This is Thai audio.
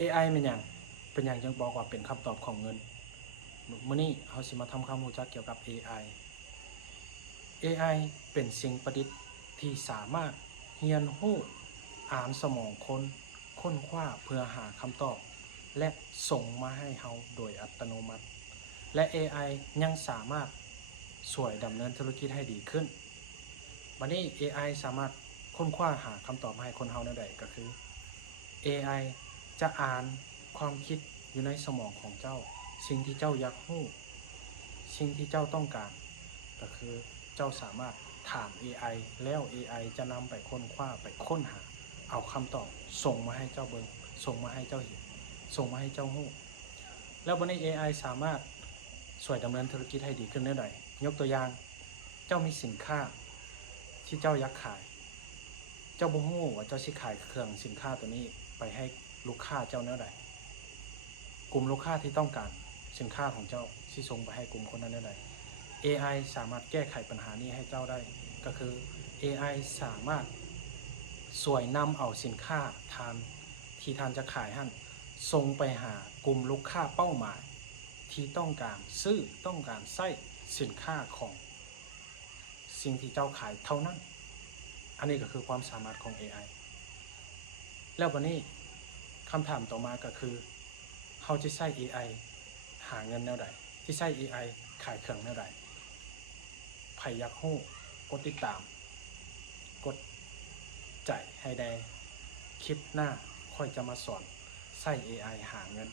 AI เป็นอย่างยังบอกว่าเป็นคำตอบของเงินมื้อนี้เราสิมาทำความรู้จักเกี่ยวกับ AI AI เป็นสิ่งประดิษฐ์ที่สามารถเรียนรู้อ่านสมองคนค้นคว้าเพื่อหาคำตอบและส่งมาให้เราโดยอัตโนมัติและ AI ยังสามารถช่วยดำเนินธุรกิจให้ดีขึ้นวันนี้ AI สามารถค้นคว้าหาคำตอบมาให้คนเราได้ก็คือ AI จะอ่านความคิดอยู่ในสมองของเจ้าสิ่งที่เจ้าอยากรู้สิ่งที่เจ้าต้องการก็คือเจ้าสามารถถาม AI แล้ว AI จะนำไปค้นคว้าไปค้นหาเอาคำตอบส่งมาให้เจ้าเบิ่งส่งมาให้เจ้าเห็นส่งมาให้เจ้ารู้แล้ววันนี้ AI สามารถช่วยดำเนินธุรกิจให้ดีขึ้นได้หน่อยยกตัวอย่างเจ้ามีสินค้าที่เจ้าอยากขายเจ้าบ่ฮู้ว่าเจ้าสิขายเครื่องสินค้าตัวนี้ไปให้ลูกค้าเจ้าแนวใดกลุ่มลูกค้าที่ต้องการสินค้าของเจ้าสิส่งไปให้กลุ่มคนนั้นแนวใด AI สามารถแก้ไขปัญหานี้ให้เจ้าได้ก็คือ AI สามารถช่วยนำเอาสินค้าที่ท่านจะขายให้ส่งไปหากลุ่มลูกค้าเป้าหมายที่ต้องการซื้อต้องการใช้สินค้าของสิ่งที่เจ้าขายเท่านั้นอันนี้ก็คือความสามารถของ AI แล้ววันนี้คำถามต่อมาก็คือเขาจะใช้ AI หาเงินแนวใดที่ใช้ AI ขายเครื่องแนวใดใครอยากรู้กดติดตามกดใจให้ได้คลิปหน้าค่อยจะมาสอนใช้ AI หาเงิน